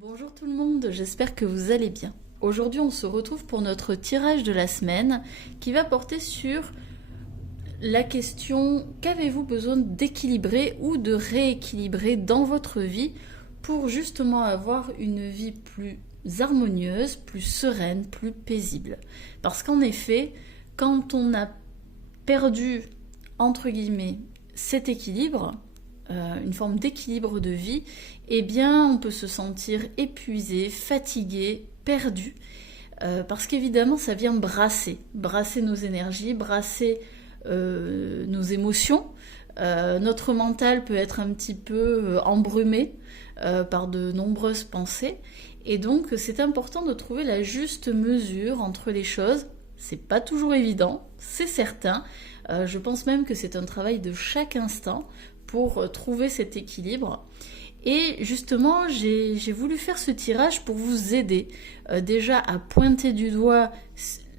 Bonjour tout le monde, j'espère que vous allez bien. Aujourd'hui on se retrouve pour notre tirage de la semaine qui va porter sur la question qu'avez-vous besoin d'équilibrer ou de rééquilibrer dans votre vie pour justement avoir une vie plus harmonieuse, plus sereine, plus paisible. Parce qu'en effet, quand on a perdu, entre guillemets, cet équilibre, une forme d'équilibre de vie, eh bien on peut se sentir épuisé, fatigué, perdu, parce qu'évidemment ça vient brasser nos énergies, brasser nos émotions. Notre mental peut être un petit peu embrumé par de nombreuses pensées, et donc c'est important de trouver la juste mesure entre les choses. C'est pas toujours évident, c'est certain. Je pense même que c'est un travail de chaque instant pour trouver cet équilibre. Et justement, j'ai voulu faire ce tirage pour vous aider déjà à pointer du doigt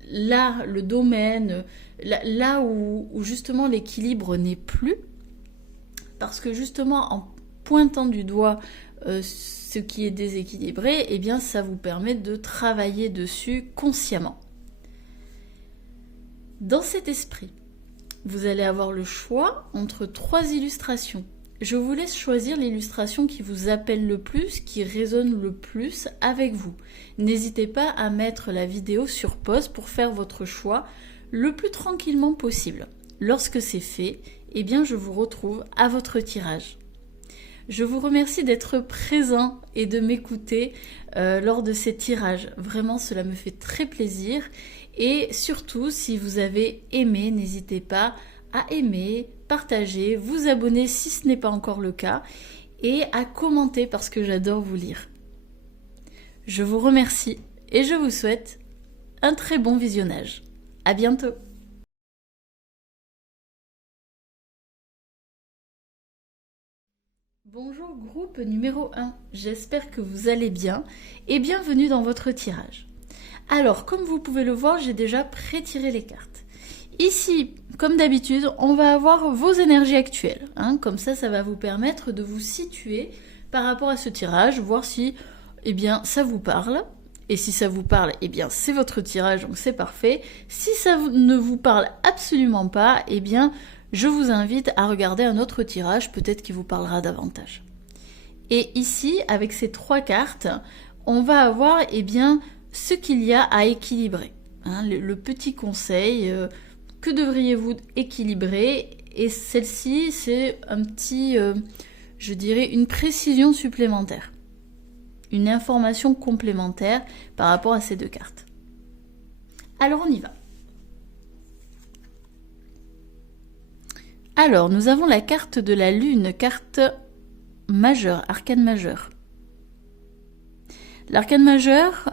là le domaine, là où justement l'équilibre n'est plus. Parce que justement, en pointant du doigt ce qui est déséquilibré, eh bien ça vous permet de travailler dessus consciemment. Dans cet esprit, vous allez avoir le choix entre 3 illustrations. Je vous laisse choisir l'illustration qui vous appelle le plus, qui résonne le plus avec vous. N'hésitez pas à mettre la vidéo sur pause pour faire votre choix le plus tranquillement possible. Lorsque c'est fait, eh bien je vous retrouve à votre tirage. Je vous remercie d'être présent et de m'écouter lors de ces tirages. Vraiment, cela me fait très plaisir. Et surtout, si vous avez aimé, n'hésitez pas à aimer, partager, vous abonner si ce n'est pas encore le cas, et à commenter parce que j'adore vous lire. Je vous remercie et je vous souhaite un très bon visionnage. À bientôt! Bonjour groupe numéro 1, j'espère que vous allez bien et bienvenue dans votre tirage. Alors, comme vous pouvez le voir, j'ai déjà pré-tiré les cartes. Ici, comme d'habitude, on va avoir vos énergies actuelles. Comme ça va vous permettre de vous situer par rapport à ce tirage, voir si ça vous parle. Et si ça vous parle, c'est votre tirage, donc c'est parfait. Si ça ne vous parle absolument pas, je vous invite à regarder un autre tirage, peut-être qu'il vous parlera davantage. Et ici, avec ces 3 cartes, on va avoir ce qu'il y a à équilibrer. Le petit conseil, que devriez-vous équilibrer? Et celle-ci, c'est un petit, je dirais, une précision supplémentaire. Une information complémentaire par rapport à ces 2 cartes. Alors on y va. Alors, nous avons la carte de la Lune, carte majeure, arcane majeur. L'arcane majeur,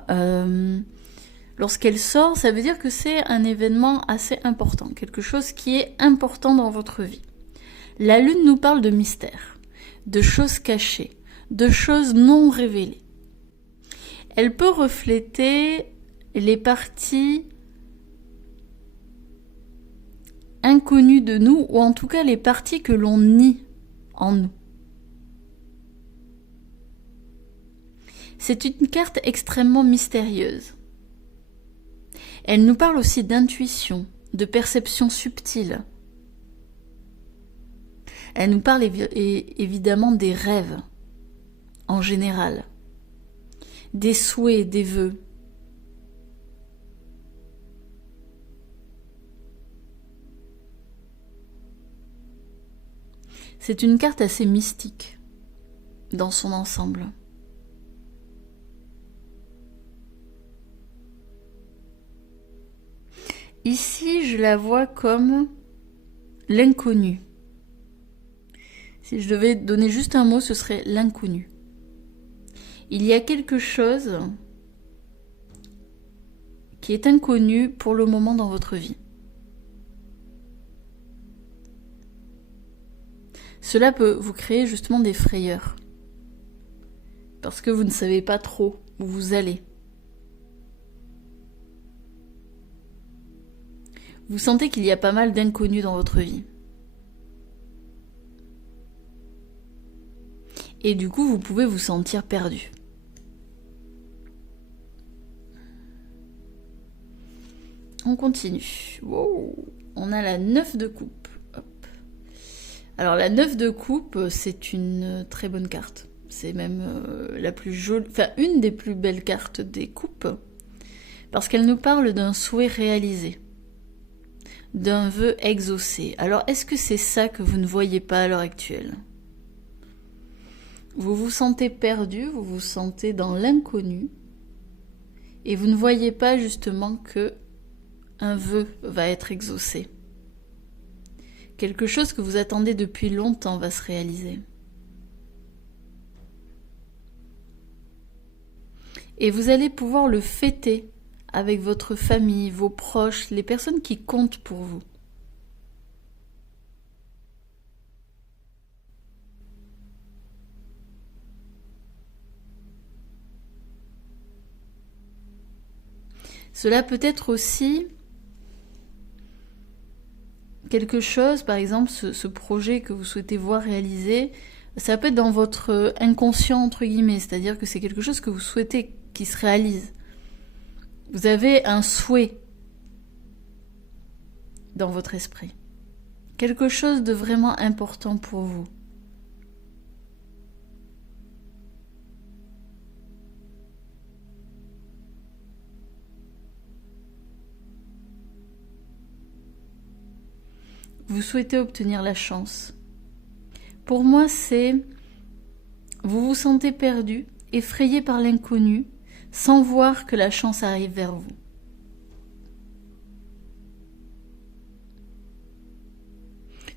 lorsqu'elle sort, ça veut dire que c'est un événement assez important, quelque chose qui est important dans votre vie. La Lune nous parle de mystère, de choses cachées, de choses non révélées. Elle peut refléter les parties inconnues de nous, ou en tout cas les parties que l'on nie en nous. C'est une carte extrêmement mystérieuse. Elle nous parle aussi d'intuition, de perception subtile. Elle nous parle évidemment des rêves, en général, des souhaits, des vœux. C'est une carte assez mystique dans son ensemble. Ici, je la vois comme l'inconnu. Si je devais donner juste un mot, ce serait l'inconnu. Il y a quelque chose qui est inconnu pour le moment dans votre vie. Cela peut vous créer justement des frayeurs. Parce que vous ne savez pas trop où vous allez. Vous sentez qu'il y a pas mal d'inconnus dans votre vie. Et du coup, vous pouvez vous sentir perdu. On continue. Wow. On a la 9 de coupe. Hop. Alors la 9 de coupe, c'est une très bonne carte. C'est même la plus jolie, enfin une des plus belles cartes des coupes, parce qu'elle nous parle d'un souhait réalisé, d'un vœu exaucé. Alors est-ce que c'est ça que vous ne voyez pas à l'heure actuelle? Vous vous sentez perdu, vous vous sentez dans l'inconnu, et vous ne voyez pas justement que un vœu va être exaucé. Quelque chose que vous attendez depuis longtemps va se réaliser. Et vous allez pouvoir le fêter avec votre famille, vos proches, les personnes qui comptent pour vous. Cela peut être aussi quelque chose, par exemple, ce projet que vous souhaitez voir réalisé, ça peut être dans votre inconscient, entre guillemets, c'est-à-dire que c'est quelque chose que vous souhaitez qui se réalise. Vous avez un souhait dans votre esprit. Quelque chose de vraiment important pour vous. Vous souhaitez obtenir la chance. Pour moi, c'est vous vous sentez perdu, effrayé par l'inconnu, sans voir que la chance arrive vers vous.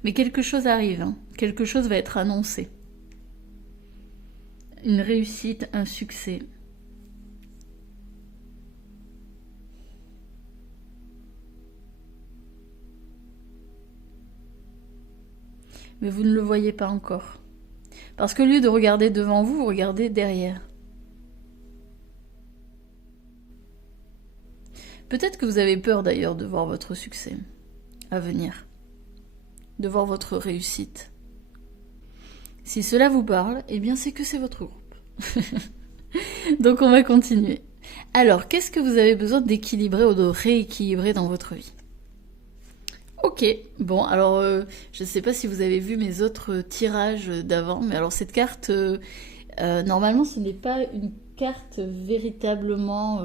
Mais quelque chose arrive, hein. Quelque chose va être annoncé. Une réussite, un succès. Mais vous ne le voyez pas encore. Parce qu'au lieu de regarder devant vous, vous regardez derrière. Peut-être que vous avez peur d'ailleurs de voir votre succès à venir, de voir votre réussite. Si cela vous parle, eh bien c'est que c'est votre groupe. Donc on va continuer. Alors, qu'est-ce que vous avez besoin d'équilibrer ou de rééquilibrer dans votre vie? Ok, bon, alors je ne sais pas si vous avez vu mes autres tirages d'avant, mais alors cette carte, normalement ce n'est pas une carte véritablement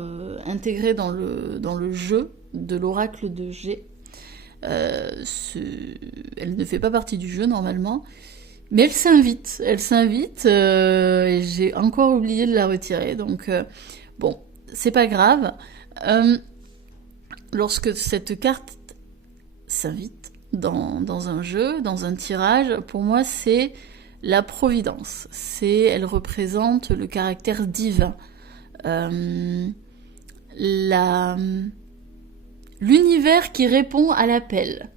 intégrée dans le jeu de l'oracle de G. Elle ne fait pas partie du jeu normalement, mais elle s'invite, et j'ai encore oublié de la retirer, donc bon, c'est pas grave. Lorsque cette carte s'invite dans un jeu, dans un tirage, pour moi c'est la providence. Elle représente le caractère divin. L'univers qui répond à l'appel.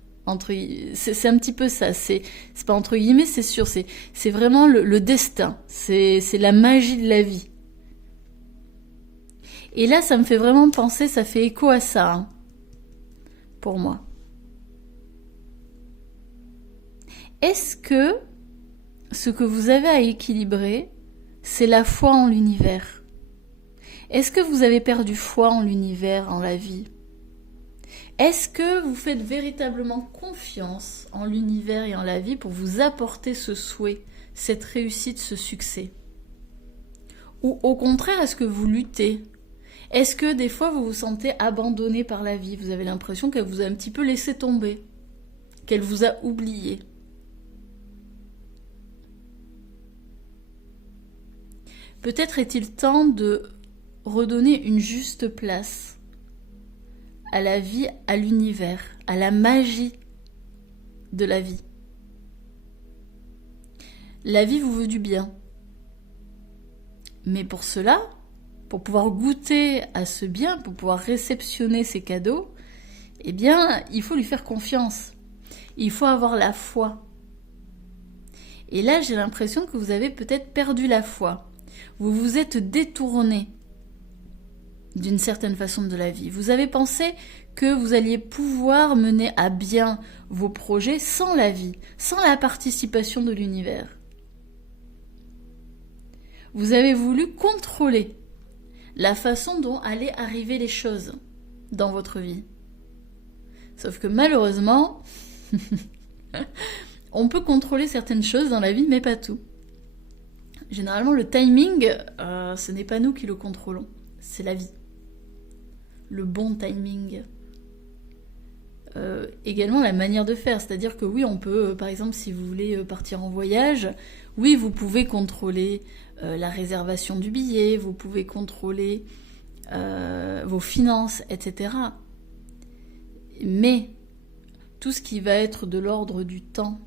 C'est un petit peu ça. C'est pas entre guillemets, c'est sûr. C'est vraiment le destin. C'est la magie de la vie. Et là, ça me fait vraiment penser, ça fait écho à ça, hein, pour moi. Est-ce que ce que vous avez à équilibrer, c'est la foi en l'univers? Est-ce que vous avez perdu foi en l'univers, en la vie? Est-ce que vous faites véritablement confiance en l'univers et en la vie pour vous apporter ce souhait, cette réussite, ce succès? Ou au contraire, est-ce que vous luttez? Est-ce que des fois vous vous sentez abandonné par la vie? Vous avez l'impression qu'elle vous a un petit peu laissé tomber, qu'elle vous a oublié? Peut-être est-il temps de redonner une juste place à la vie, à l'univers, à la magie de la vie. La vie vous veut du bien. Mais pour cela, pour pouvoir goûter à ce bien, pour pouvoir réceptionner ces cadeaux, eh bien, il faut lui faire confiance. Il faut avoir la foi. Et là, j'ai l'impression que vous avez peut-être perdu la foi. Vous vous êtes détourné d'une certaine façon de la vie. Vous avez pensé que vous alliez pouvoir mener à bien vos projets sans la vie, sans la participation de l'univers. Vous avez voulu contrôler la façon dont allaient arriver les choses dans votre vie. Sauf que malheureusement, on peut contrôler certaines choses dans la vie, mais pas tout. Généralement, le timing, ce n'est pas nous qui le contrôlons, c'est la vie. Le bon timing. Également la manière de faire, c'est-à-dire que oui, on peut, par exemple, si vous voulez partir en voyage, oui, vous pouvez contrôler la réservation du billet, vous pouvez contrôler vos finances, etc. Mais tout ce qui va être de l'ordre du temps,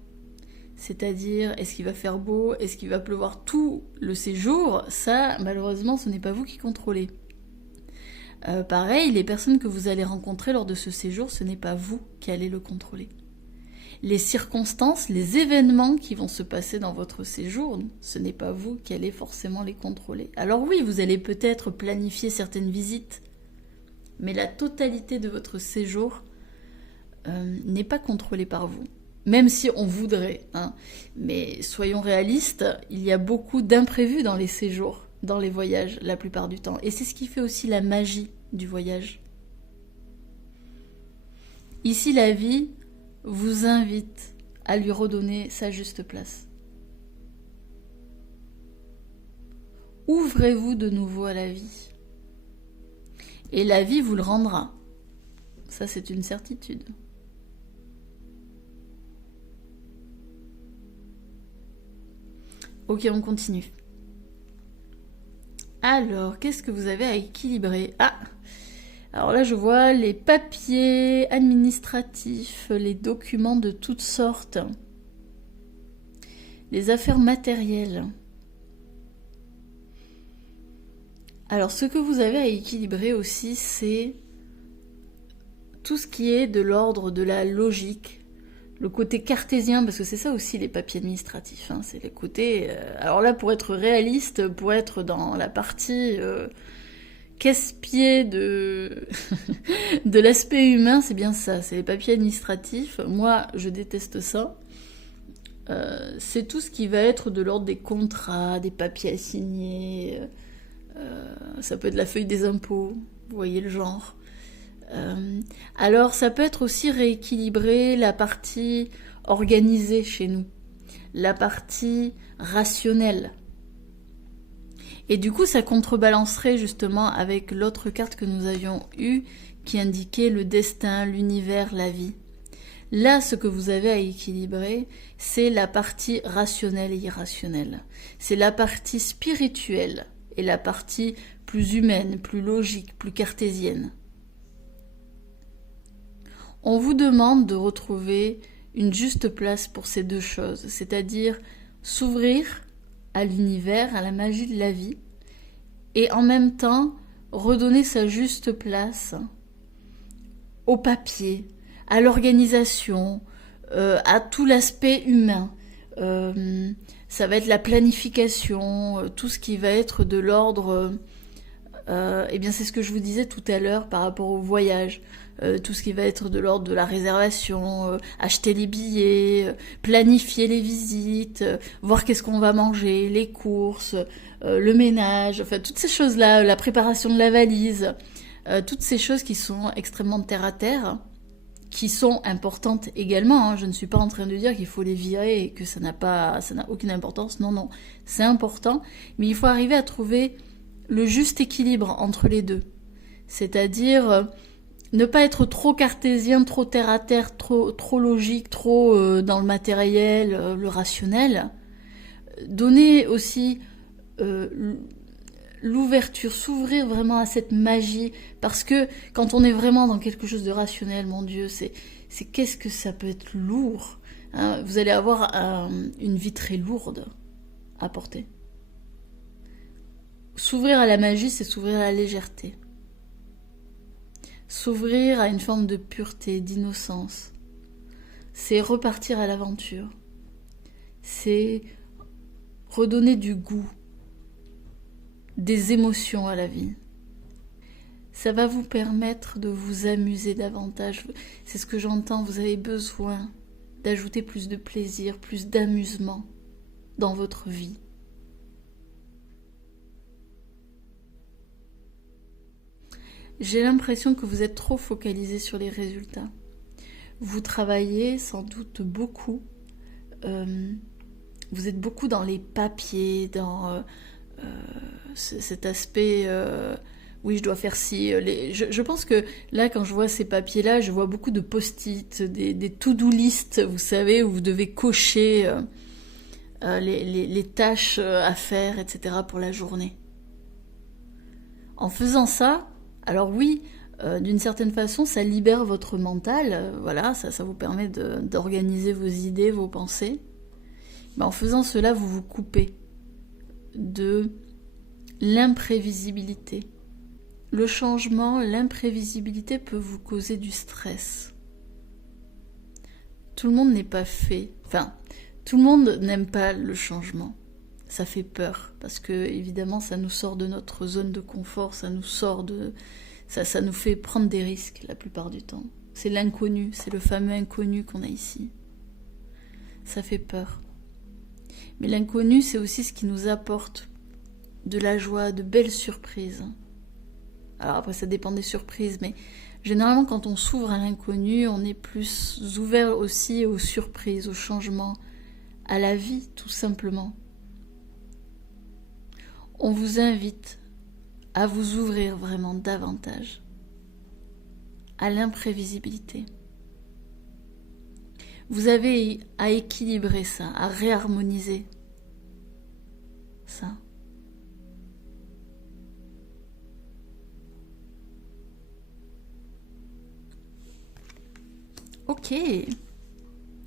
c'est-à-dire est-ce qu'il va faire beau, est-ce qu'il va pleuvoir tout le séjour, ça, malheureusement, ce n'est pas vous qui contrôlez. Pareil, les personnes que vous allez rencontrer lors de ce séjour, ce n'est pas vous qui allez le contrôler. Les circonstances, les événements qui vont se passer dans votre séjour, ce n'est pas vous qui allez forcément les contrôler. Alors oui, vous allez peut-être planifier certaines visites, mais la totalité de votre séjour n'est pas contrôlée par vous. Même si on voudrait, hein. Mais soyons réalistes, il y a beaucoup d'imprévus dans les séjours, dans les voyages, la plupart du temps. Et c'est ce qui fait aussi la magie du voyage. Ici, la vie vous invite à lui redonner sa juste place. Ouvrez-vous de nouveau à la vie. Et la vie vous le rendra. Ça, c'est une certitude. Ok, on continue. Alors, qu'est-ce que vous avez à équilibrer? Ah! Alors là, je vois les papiers administratifs, les documents de toutes sortes, les affaires matérielles. Alors, ce que vous avez à équilibrer aussi, c'est tout ce qui est de l'ordre de la logique, le côté cartésien, parce que c'est ça aussi les papiers administratifs, hein, c'est les côtés... alors là, pour être réaliste, pour être dans la partie casse-pied de, de l'aspect humain, c'est bien ça, c'est les papiers administratifs. Moi, je déteste ça. C'est tout ce qui va être de l'ordre des contrats, des papiers à signer, ça peut être la feuille des impôts, vous voyez le genre. Alors ça peut être aussi rééquilibrer la partie organisée chez nous, la partie rationnelle. Et du coup ça contrebalancerait justement avec l'autre carte que nous avions eue qui indiquait le destin, l'univers, la vie. Là, ce que vous avez à équilibrer, c'est la partie rationnelle et irrationnelle. C'est la partie spirituelle et la partie plus humaine, plus logique, plus cartésienne. On vous demande de retrouver une juste place pour ces deux choses, c'est-à-dire s'ouvrir à l'univers, à la magie de la vie, et en même temps redonner sa juste place au papier, à l'organisation, à tout l'aspect humain. Ça va être la planification, tout ce qui va être de l'ordre... eh bien c'est ce que je vous disais tout à l'heure par rapport au voyage. Tout ce qui va être de l'ordre de la réservation, acheter les billets, planifier les visites, voir qu'est-ce qu'on va manger, les courses, le ménage, enfin toutes ces choses-là, la préparation de la valise, toutes ces choses qui sont extrêmement terre à terre, qui sont importantes également, hein. Je ne suis pas en train de dire qu'il faut les virer et que ça n'a aucune importance, non, non, c'est important, mais il faut arriver à trouver le juste équilibre entre les deux, c'est-à-dire... ne pas être trop cartésien, trop terre à terre, trop logique, trop dans le matériel, le rationnel. Donner aussi l'ouverture, s'ouvrir vraiment à cette magie, parce que quand on est vraiment dans quelque chose de rationnel, mon Dieu, c'est qu'est-ce que ça peut être lourd, hein. Vous allez avoir une vie très lourde à porter. S'ouvrir à la magie, c'est s'ouvrir à la légèreté. S'ouvrir à une forme de pureté, d'innocence. C'est repartir à l'aventure. C'est redonner du goût, des émotions à la vie. Ça va vous permettre de vous amuser davantage. C'est ce que j'entends, vous avez besoin d'ajouter plus de plaisir, plus d'amusement dans votre vie. J'ai l'impression que vous êtes trop focalisé sur les résultats. Vous travaillez sans doute beaucoup. euh, Vous êtes beaucoup dans les papiers, dans cet aspect... oui, je dois faire ci. Je pense que là, quand je vois ces papiers-là, je vois beaucoup de post-it, des to-do list, vous savez, où vous devez cocher les tâches à faire, etc. pour la journée. En faisant ça, alors oui, d'une certaine façon, ça libère votre mental, voilà, ça vous permet d'organiser vos idées, vos pensées. Mais en faisant cela, vous vous coupez de l'imprévisibilité. Le changement, l'imprévisibilité peut vous causer du stress. Tout le monde n'est pas fait, enfin, tout le monde n'aime pas le changement. Ça fait peur, parce que évidemment ça nous sort de notre zone de confort, ça nous sort de... ça nous fait prendre des risques la plupart du temps. C'est l'inconnu, c'est le fameux inconnu qu'on a ici. Ça fait peur. Mais l'inconnu, c'est aussi ce qui nous apporte de la joie, de belles surprises. Alors après, ça dépend des surprises, mais généralement, quand on s'ouvre à l'inconnu, on est plus ouvert aussi aux surprises, aux changements, à la vie, tout simplement. On vous invite à vous ouvrir vraiment davantage à l'imprévisibilité. Vous avez à équilibrer ça, à réharmoniser ça. Ok,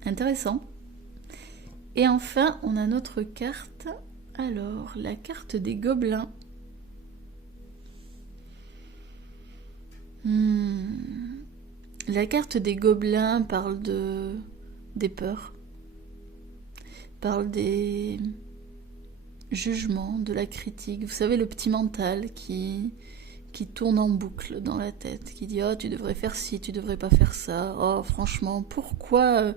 intéressant. Et enfin, on a notre carte. Alors, la carte des gobelins. La carte des gobelins parle des peurs, parle des jugements, de la critique. Vous savez, le petit mental qui tourne en boucle dans la tête, qui dit « Oh, tu devrais faire ci, tu devrais pas faire ça. Oh, franchement, pourquoi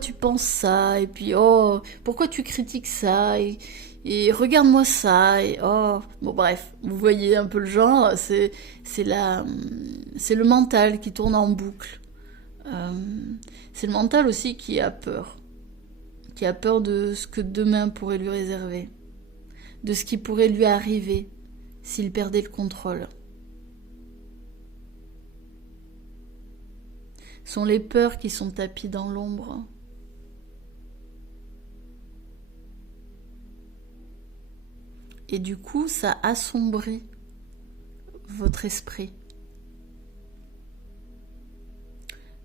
tu penses ça? Et puis, oh, pourquoi tu critiques ça? Et regarde-moi ça. Et oh, bon, bref, vous voyez un peu le genre. C'est le mental qui tourne en boucle. C'est le mental aussi qui a peur de ce que demain pourrait lui réserver, de ce qui pourrait lui arriver s'il perdait le contrôle. Ce sont les peurs qui sont tapies dans l'ombre. Et du coup, ça assombrit votre esprit.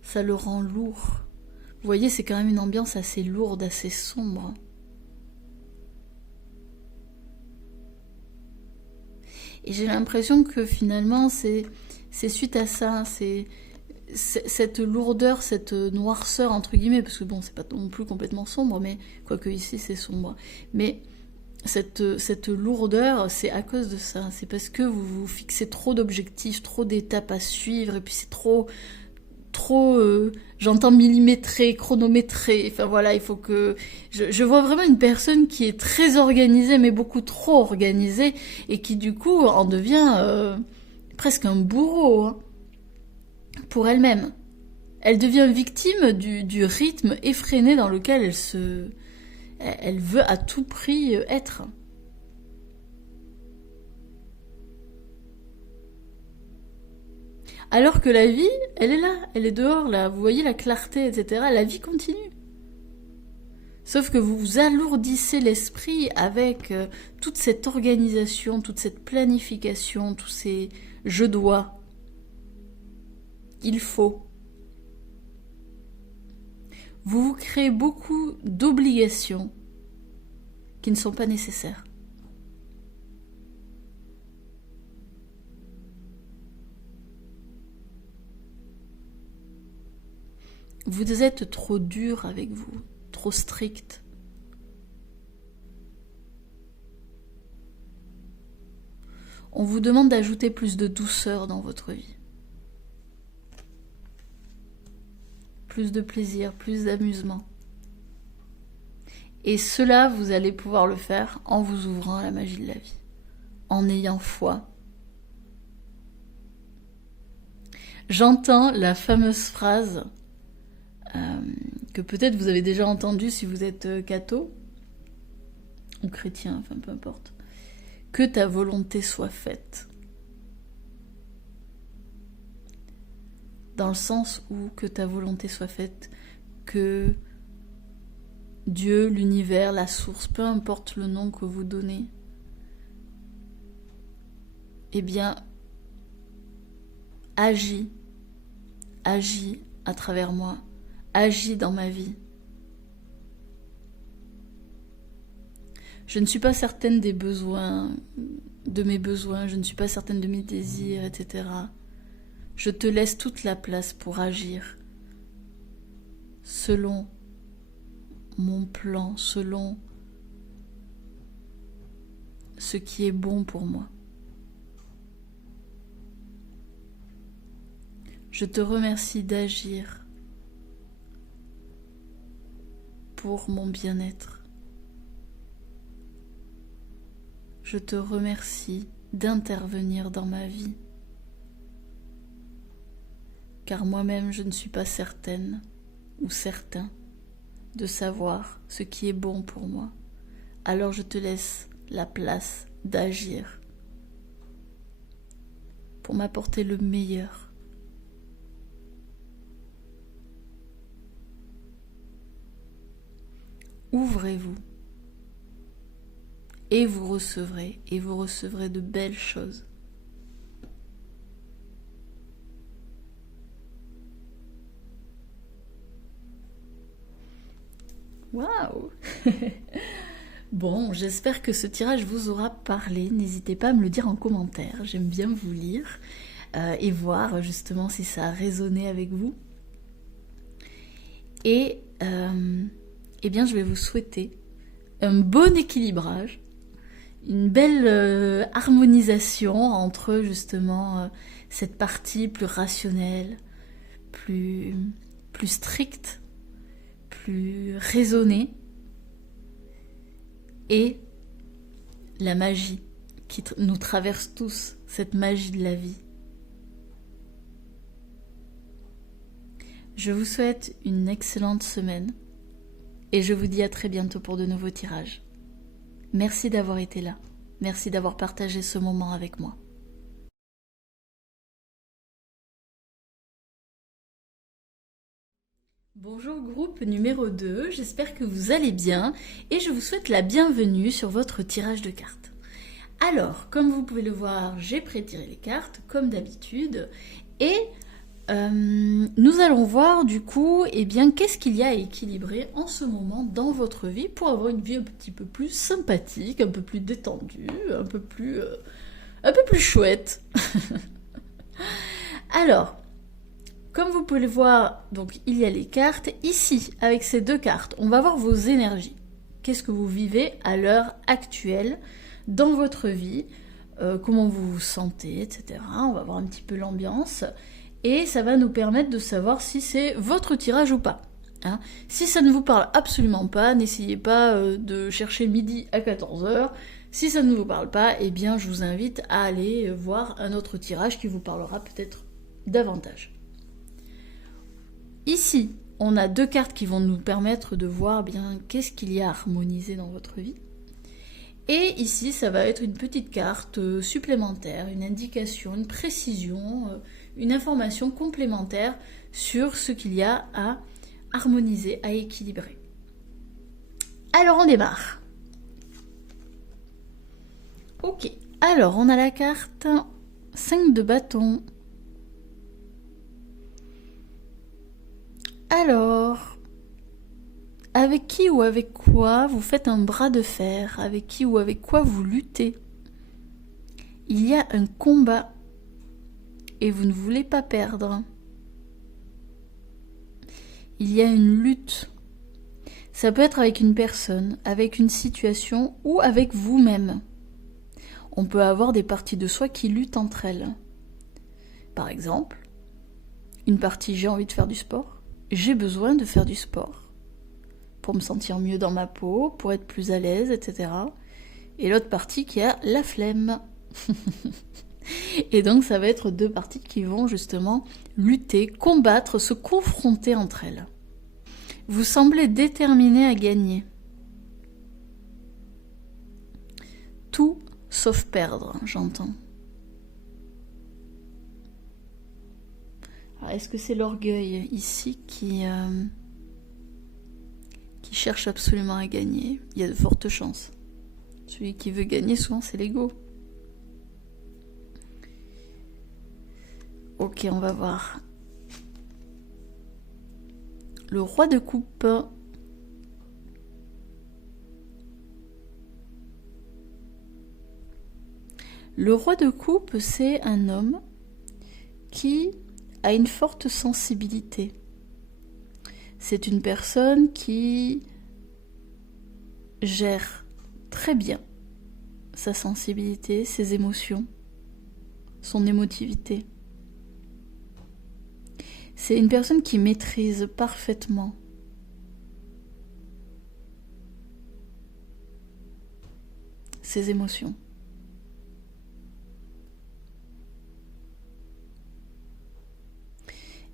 Ça le rend lourd. Vous voyez, c'est quand même une ambiance assez lourde, assez sombre. Et j'ai l'impression que finalement, c'est suite à ça, c'est cette lourdeur, cette noirceur, entre guillemets, parce que bon, c'est pas non plus complètement sombre, mais quoique ici, c'est sombre. Mais cette lourdeur, c'est à cause de ça. C'est parce que vous vous fixez trop d'objectifs, trop d'étapes à suivre, et puis c'est trop j'entends millimétré, chronométré, enfin voilà, il faut que... Je vois vraiment une personne qui est très organisée, mais beaucoup trop organisée, et qui du coup en devient presque un bourreau hein, pour elle-même. Elle devient victime du rythme effréné dans lequel elle veut à tout prix être. Alors que la vie, elle est là, elle est dehors, là. Vous voyez la clarté, etc. La vie continue. Sauf que vous vous alourdissez l'esprit avec toute cette organisation, toute cette planification, tous ces « je dois »,« il faut ». Vous vous créez beaucoup d'obligations qui ne sont pas nécessaires. Vous êtes trop dur avec vous, trop strict. On vous demande d'ajouter plus de douceur dans votre vie. Plus de plaisir, plus d'amusement. Et cela, vous allez pouvoir le faire en vous ouvrant à la magie de la vie, en ayant foi. J'entends la fameuse phrase que peut-être vous avez déjà entendu si vous êtes catho ou chrétien, enfin peu importe. Que ta volonté soit faite. Dans le sens où que ta volonté soit faite, que Dieu, l'univers, la source, peu importe le nom que vous donnez, eh bien, agis à travers moi, agis dans ma vie. Je ne suis pas certaine des besoins, de mes besoins, je ne suis pas certaine de mes désirs, etc. Je te laisse toute la place pour agir selon mon plan, selon ce qui est bon pour moi. Je te remercie d'agir pour mon bien-être. Je te remercie d'intervenir dans ma vie, car moi-même je ne suis pas certaine ou certain de savoir ce qui est bon pour moi. Alors je te laisse la place d'agir pour m'apporter le meilleur. Ouvrez-vous et vous recevrez de belles choses. Waouh! Bon, j'espère que ce tirage vous aura parlé. N'hésitez pas à me le dire en commentaire. J'aime bien vous lire et voir justement si ça a résonné avec vous. Et eh bien, je vais vous souhaiter un bon équilibrage, une belle harmonisation entre justement cette partie plus rationnelle, plus stricte, plus raisonnée, et la magie qui nous traverse tous, cette magie de la vie. Je vous souhaite une excellente semaine et je vous dis à très bientôt pour de nouveaux tirages. Merci d'avoir été là, merci d'avoir partagé ce moment avec moi. Bonjour groupe numéro 2, j'espère que vous allez bien et je vous souhaite la bienvenue sur votre tirage de cartes. Alors, comme vous pouvez le voir, j'ai pré-tiré les cartes comme d'habitude et nous allons voir du coup eh bien, qu'est-ce qu'il y a à équilibrer en ce moment dans votre vie pour avoir une vie un petit peu plus sympathique, un peu plus détendue, un peu plus chouette. Alors, comme vous pouvez le voir, donc il y a les cartes. Ici, avec ces deux cartes, on va voir vos énergies. Qu'est-ce que vous vivez à l'heure actuelle dans votre vie, comment vous vous sentez, etc. On va voir un petit peu l'ambiance. Et ça va nous permettre de savoir si c'est votre tirage ou pas. Hein. Si ça ne vous parle absolument pas, n'essayez pas de chercher midi à 14h. Si ça ne vous parle pas, eh bien je vous invite à aller voir un autre tirage qui vous parlera peut-être davantage. Ici, on a deux cartes qui vont nous permettre de voir bien qu'est-ce qu'il y a à harmoniser dans votre vie. Et ici, ça va être une petite carte supplémentaire, une indication, une précision, une information complémentaire sur ce qu'il y a à harmoniser, à équilibrer. Alors, on démarre. Ok, alors on a la carte 5 de bâton. Alors, avec qui ou avec quoi vous faites un bras de fer? Avec qui ou avec quoi vous luttez? Il y a un combat et vous ne voulez pas perdre. Il y a une lutte. Ça peut être avec une personne, avec une situation ou avec vous-même. On peut avoir des parties de soi qui luttent entre elles. Par exemple, une partie j'ai envie de faire du sport. J'ai besoin de faire du sport pour me sentir mieux dans ma peau, pour être plus à l'aise, etc. Et l'autre partie qui a la flemme. Et donc ça va être deux parties qui vont justement lutter, combattre, se confronter entre elles. Vous semblez déterminé à gagner. Tout sauf perdre, j'entends. Alors, est-ce que c'est l'orgueil ici qui cherche absolument à gagner? Il y a de fortes chances. Celui qui veut gagner, souvent, c'est l'ego. Ok, on va voir. Le roi de coupe. Le roi de coupe, c'est un homme qui a une forte sensibilité. C'est une personne qui gère très bien sa sensibilité, ses émotions, son émotivité. C'est une personne qui maîtrise parfaitement ses émotions.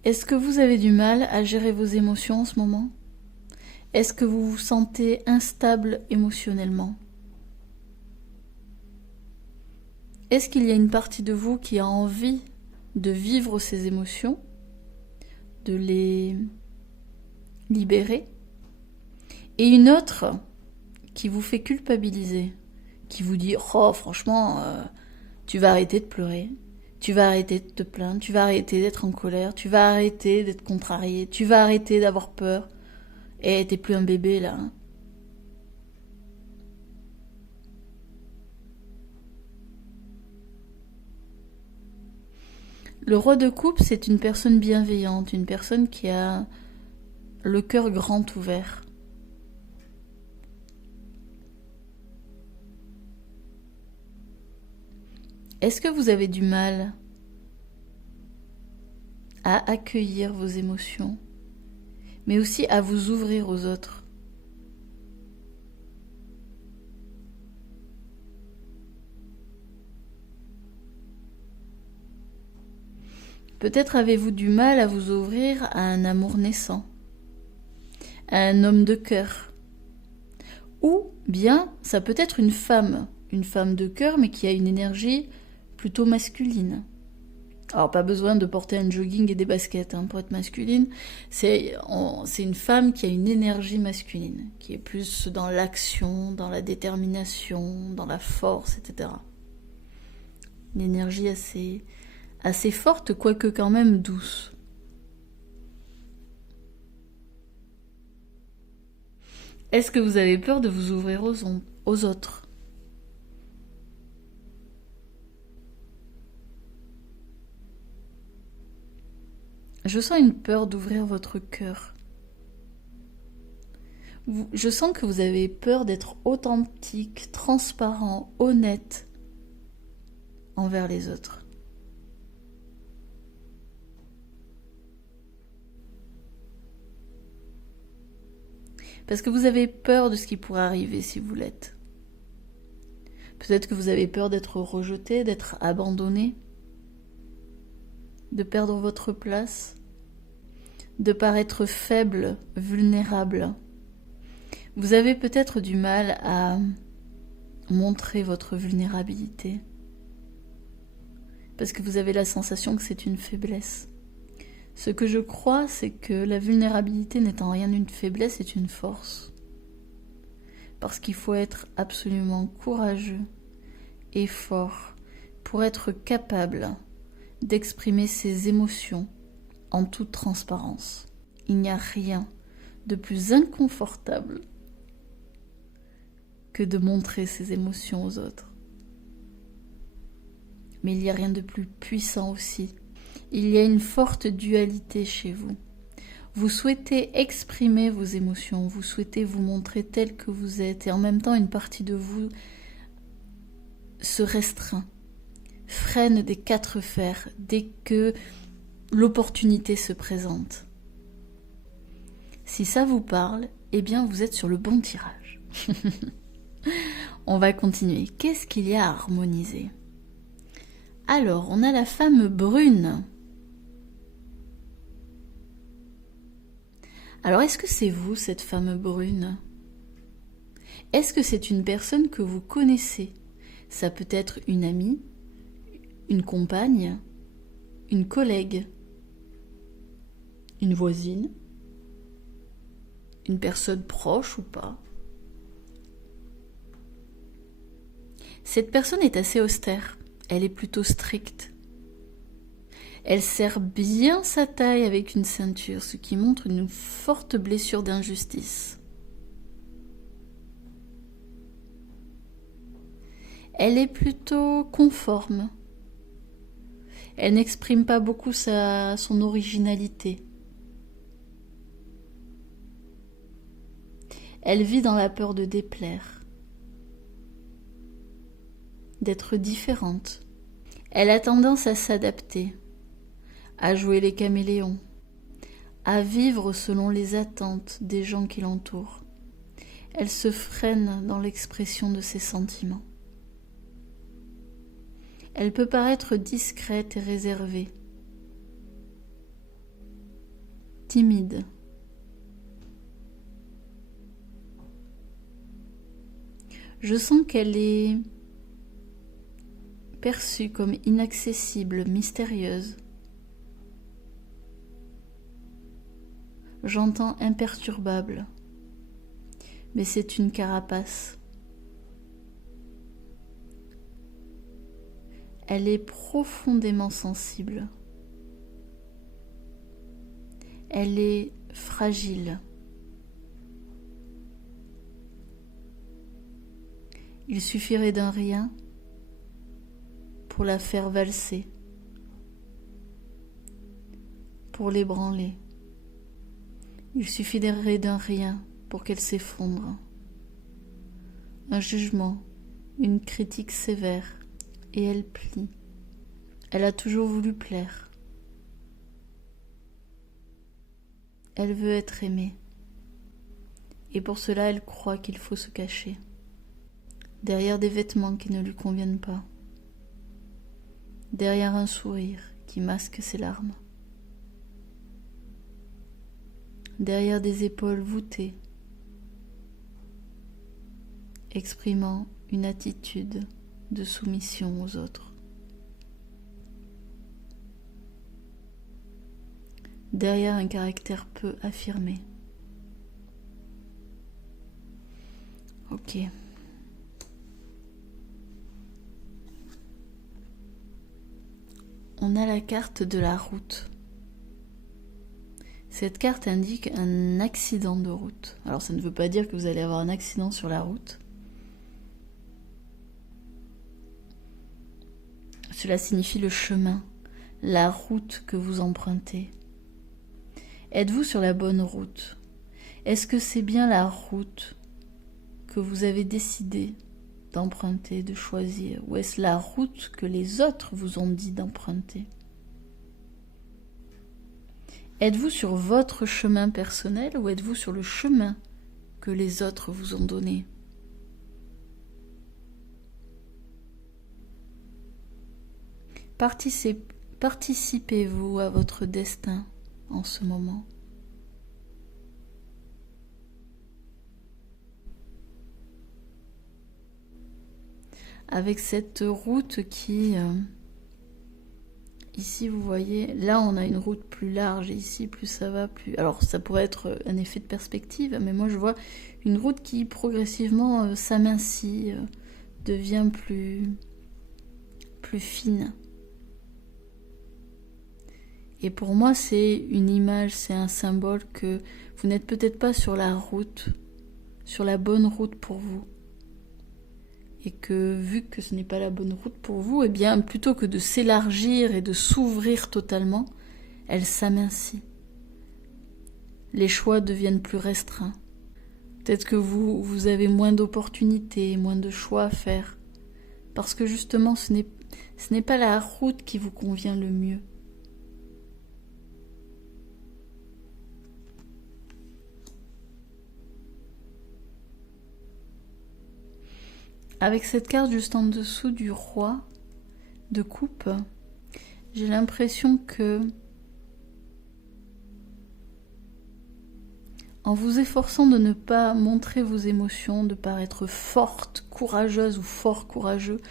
Est-ce que vous avez du mal à gérer vos émotions en ce moment? Est-ce que vous vous sentez instable émotionnellement? Est-ce qu'il y a une partie de vous qui a envie de vivre ces émotions, de les libérer, et une autre qui vous fait culpabiliser, qui vous dit « Oh, franchement, tu vas arrêter de pleurer, tu vas arrêter de te plaindre, tu vas arrêter d'être en colère, tu vas arrêter d'être contrarié, tu vas arrêter d'avoir peur, et t'es plus un bébé là. » Le roi de coupe, c'est une personne bienveillante, une personne qui a le cœur grand ouvert. Est-ce que vous avez du mal à accueillir vos émotions, mais aussi à vous ouvrir aux autres? Peut-être avez-vous du mal à vous ouvrir à un amour naissant, à un homme de cœur. Ou bien, ça peut être une femme de cœur, mais qui a une énergie plutôt masculine. Alors, pas besoin de porter un jogging et des baskets pour être masculine. C'est une femme qui a une énergie masculine, qui est plus dans l'action, dans la détermination, dans la force, etc. Une énergie assez forte, quoique quand même douce. Est-ce que vous avez peur de vous ouvrir aux autres? Je sens une peur d'ouvrir votre cœur. Je sens que vous avez peur d'être authentique, transparent, honnête envers les autres. Parce que vous avez peur de ce qui pourrait arriver si vous l'êtes. Peut-être que vous avez peur d'être rejeté, d'être abandonné, de perdre votre place, de paraître faible, vulnérable. Vous avez peut-être du mal à montrer votre vulnérabilité, parce que vous avez la sensation que c'est une faiblesse. Ce que je crois, c'est que la vulnérabilité n'est en rien une faiblesse, c'est une force. Parce qu'il faut être absolument courageux et fort pour être capable d'exprimer ses émotions en toute transparence. Il n'y a rien de plus inconfortable que de montrer ses émotions aux autres. Mais il y a rien de plus puissant aussi. Il y a une forte dualité chez vous. Vous souhaitez exprimer vos émotions, vous souhaitez vous montrer tel que vous êtes, et en même temps une partie de vous se restreint, freine des quatre fers dès que l'opportunité se présente. Si ça vous parle, eh bien vous êtes sur le bon tirage. On va continuer. Qu'est-ce qu'il y a à harmoniser? Alors, on a la femme brune. Alors, est-ce que c'est vous, cette femme brune? Est-ce que c'est une personne que vous connaissez? Ça peut être une amie, une compagne, une collègue, une voisine, une personne proche ou pas. Cette personne est assez austère, elle est plutôt stricte. Elle serre bien sa taille avec une ceinture, ce qui montre une forte blessure d'injustice. Elle est plutôt conforme. Elle n'exprime pas beaucoup son originalité. Elle vit dans la peur de déplaire, d'être différente. Elle a tendance à s'adapter, à jouer les caméléons, à vivre selon les attentes des gens qui l'entourent. Elle se freine dans l'expression de ses sentiments. Elle peut paraître discrète et réservée, timide. Je sens qu'elle est perçue comme inaccessible, mystérieuse. J'entends imperturbable, mais c'est une carapace. Elle est profondément sensible. Elle est fragile. Il suffirait d'un rien pour la faire valser, pour l'ébranler. Il suffirait d'un rien pour qu'elle s'effondre. Un jugement, une critique sévère, et elle plie. Elle a toujours voulu plaire. Elle veut être aimée. Et pour cela, elle croit qu'il faut se cacher derrière des vêtements qui ne lui conviennent pas, derrière un sourire qui masque ses larmes, derrière des épaules voûtées, exprimant une attitude de soumission aux autres. Derrière un caractère peu affirmé. Ok. On a la carte de la route. Cette carte indique un accident de route. Alors ça ne veut pas dire que vous allez avoir un accident sur la route. Cela signifie le chemin, la route que vous empruntez. Êtes-vous sur la bonne route? Est-ce que c'est bien la route que vous avez décidé d'emprunter, de choisir? Ou est-ce la route que les autres vous ont dit d'emprunter? Êtes-vous sur votre chemin personnel ou êtes-vous sur le chemin que les autres vous ont donné? Participez-vous à votre destin en ce moment? Avec cette route qui... ici, vous voyez, là, on a une route plus large. Et ici, plus ça va, plus... Alors, ça pourrait être un effet de perspective, mais moi, je vois une route qui, progressivement, s'amincit, devient plus fine. Et pour moi, c'est une image, c'est un symbole que vous n'êtes peut-être pas sur la route, sur la bonne route pour vous. Et que vu que ce n'est pas la bonne route pour vous, eh bien, plutôt que de s'élargir et de s'ouvrir totalement, elle s'amincit. Les choix deviennent plus restreints. Peut-être que vous avez moins d'opportunités, moins de choix à faire. Parce que justement, ce n'est pas la route qui vous convient le mieux. Avec cette carte juste en dessous du roi de coupe, j'ai l'impression que En vous efforçant de ne pas montrer vos émotions, de paraître forte, courageuse ou fort courageux,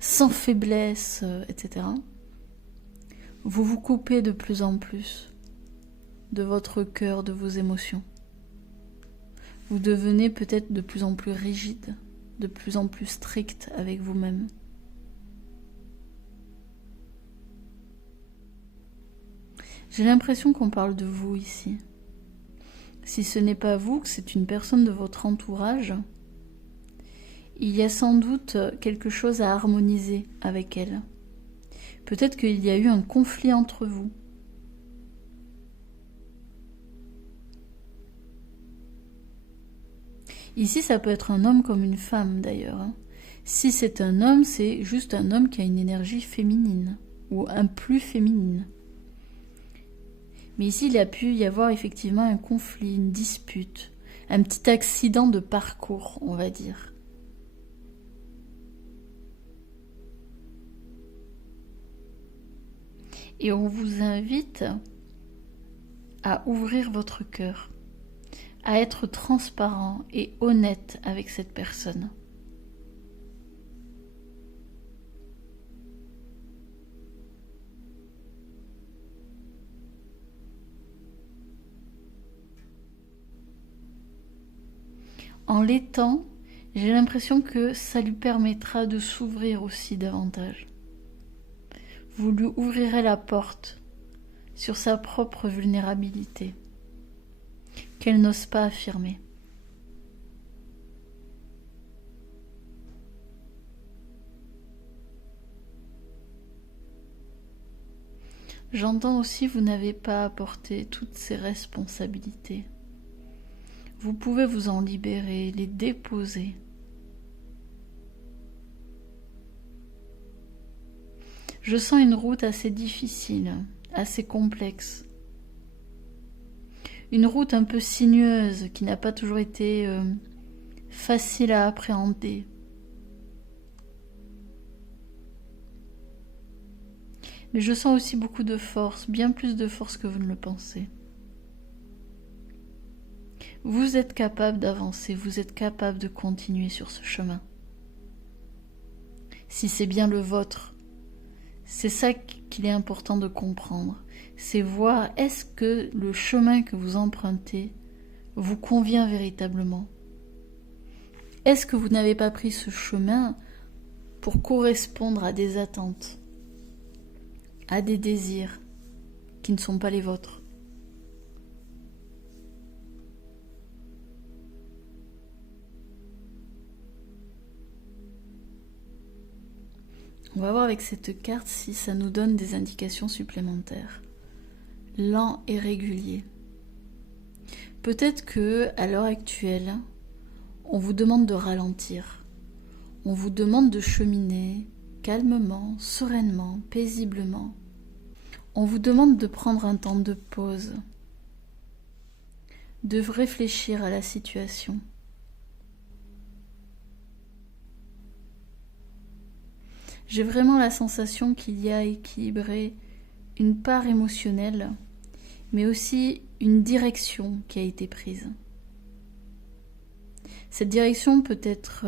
sans faiblesse, etc. Vous vous coupez de plus en plus de votre cœur, de vos émotions. Vous devenez peut-être de plus en plus rigide, de plus en plus strict avec vous-même. J'ai l'impression qu'on parle de vous ici. Si ce n'est pas vous, que c'est une personne de votre entourage, il y a sans doute quelque chose à harmoniser avec elle. Peut-être qu'il y a eu un conflit entre vous. Ici, ça peut être un homme comme une femme d'ailleurs. Si c'est un homme, c'est juste un homme qui a une énergie féminine ou un plus féminine. Mais ici, il a pu y avoir effectivement un conflit, une dispute, un petit accident de parcours, on va dire. Et on vous invite à ouvrir votre cœur, à être transparent et honnête avec cette personne. En l'étant, j'ai l'impression que ça lui permettra de s'ouvrir aussi davantage. Vous lui ouvrirez la porte sur sa propre vulnérabilité, qu'elle n'ose pas affirmer. J'entends aussi vous n'avez pas à porter toutes ces responsabilités. Vous pouvez vous en libérer, les déposer. Je sens une route assez difficile, assez complexe. Une route un peu sinueuse qui n'a pas toujours été facile à appréhender. Mais je sens aussi beaucoup de force, bien plus de force que vous ne le pensez. Vous êtes capable d'avancer, vous êtes capable de continuer sur ce chemin. Si c'est bien le vôtre, c'est ça qu'il est important de comprendre. C'est voir est-ce que le chemin que vous empruntez vous convient véritablement. Est-ce que vous n'avez pas pris ce chemin pour correspondre à des attentes, à des désirs qui ne sont pas les vôtres? On va voir avec cette carte si ça nous donne des indications supplémentaires. Lent et régulier. Peut-être que, à l'heure actuelle, on vous demande de ralentir. On vous demande de cheminer calmement, sereinement, paisiblement. On vous demande de prendre un temps de pause, de réfléchir à la situation. J'ai vraiment la sensation qu'il y a équilibré une part émotionnelle, mais aussi une direction qui a été prise. Cette direction peut être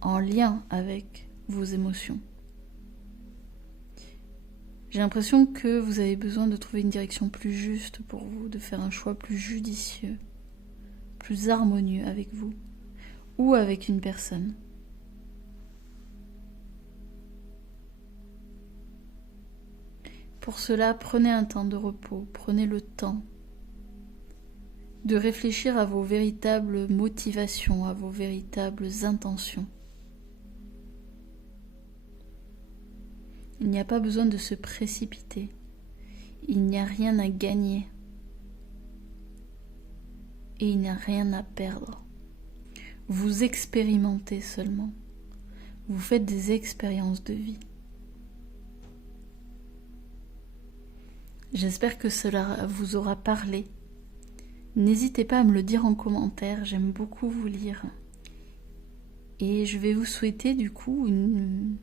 en lien avec vos émotions. J'ai l'impression que vous avez besoin de trouver une direction plus juste pour vous, de faire un choix plus judicieux, plus harmonieux avec vous ou avec une personne. Pour cela, prenez un temps de repos, prenez le temps de réfléchir à vos véritables motivations, à vos véritables intentions. Il n'y a pas besoin de se précipiter, il n'y a rien à gagner et il n'y a rien à perdre. Vous expérimentez seulement, vous faites des expériences de vie. J'espère que cela vous aura parlé. N'hésitez pas à me le dire en commentaire, j'aime beaucoup vous lire. Et je vais vous souhaiter du coup une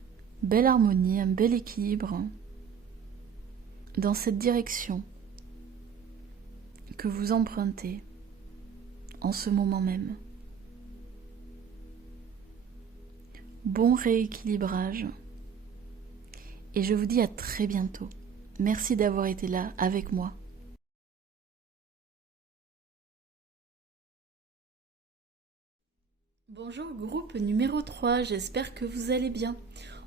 belle harmonie, un bel équilibre dans cette direction que vous empruntez en ce moment même. Bon rééquilibrage. Et je vous dis à très bientôt. Merci d'avoir été là avec moi. Bonjour groupe numéro 3, j'espère que vous allez bien.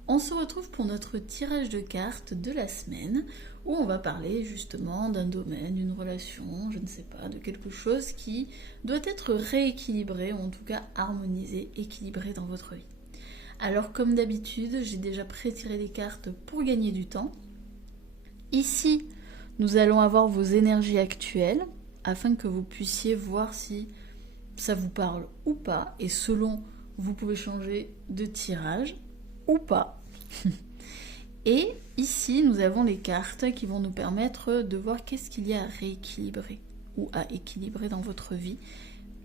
On se retrouve pour notre tirage de cartes de la semaine où on va parler justement d'un domaine, d'une relation, je ne sais pas, de quelque chose qui doit être rééquilibré ou en tout cas harmonisé, équilibré dans votre vie. Alors comme d'habitude, j'ai déjà pré-tiré les cartes pour gagner du temps. Ici, nous allons avoir vos énergies actuelles afin que vous puissiez voir si ça vous parle ou pas, et selon, vous pouvez changer de tirage ou pas. Et ici, nous avons les cartes qui vont nous permettre de voir qu'est-ce qu'il y a à rééquilibrer ou à équilibrer dans votre vie.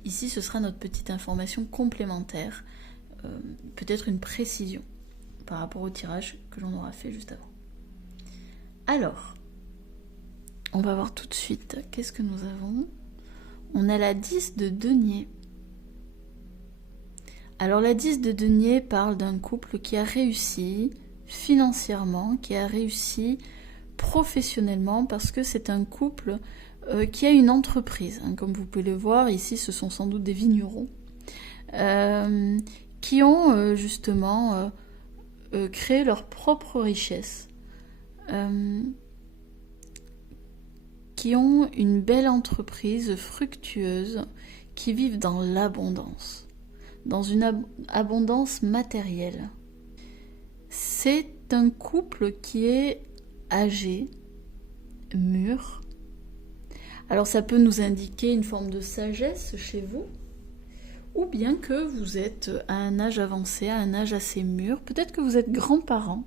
Ici, ce sera notre petite information complémentaire, peut-être une précision par rapport au tirage que l'on aura fait juste avant. Alors, on va voir tout de suite qu'est-ce que nous avons. On a la 10 de denier. Alors la 10 de denier parle d'un couple qui a réussi financièrement, qui a réussi professionnellement, parce que c'est un couple qui a une entreprise. Comme vous pouvez le voir, ici ce sont sans doute des vignerons qui ont justement créé leur propre richesse. Qui ont une belle entreprise fructueuse, qui vivent dans l'abondance, dans une abondance matérielle. C'est un couple qui est âgé, mûr. Alors ça peut nous indiquer une forme de sagesse chez vous, ou bien que vous êtes à un âge avancé, à un âge assez mûr. Peut-être que vous êtes grands-parents.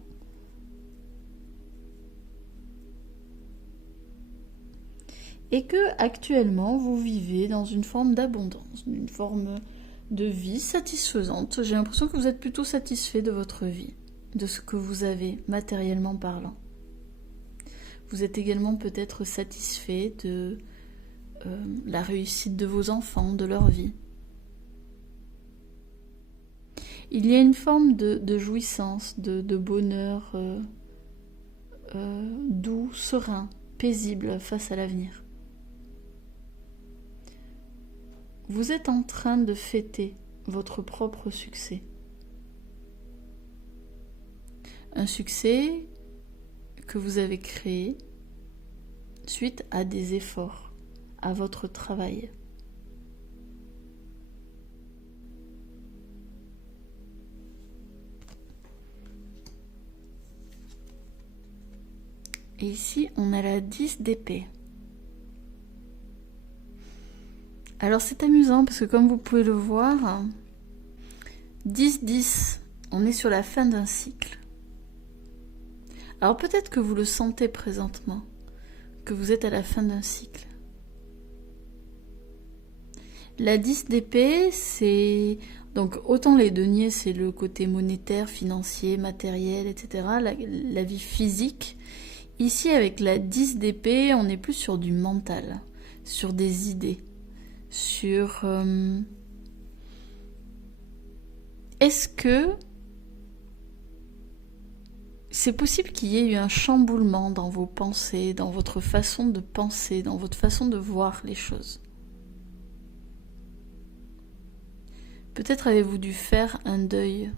Et que actuellement vous vivez dans une forme d'abondance, une forme de vie satisfaisante. J'ai l'impression que vous êtes plutôt satisfait de votre vie, de ce que vous avez matériellement parlant. Vous êtes également peut-être satisfait de la réussite de vos enfants, de leur vie. Il y a une forme de jouissance, de bonheur doux, serein, paisible face à l'avenir. Vous êtes en train de fêter votre propre succès. Un succès que vous avez créé suite à des efforts, à votre travail. Et ici, on a la 10 d'épée. Alors c'est amusant parce que comme vous pouvez le voir, 10-10, on est sur la fin d'un cycle. Alors peut-être que vous le sentez présentement, que vous êtes à la fin d'un cycle. La 10 d'épée, c'est... Donc autant les deniers, c'est le côté monétaire, financier, matériel, etc., la vie physique. Ici, avec la 10 d'épée, on est plus sur du mental, sur des idées. Sur est-ce que c'est possible qu'il y ait eu un chamboulement dans vos pensées, dans votre façon de penser, dans votre façon de voir les choses. Peut-être avez-vous dû faire un deuil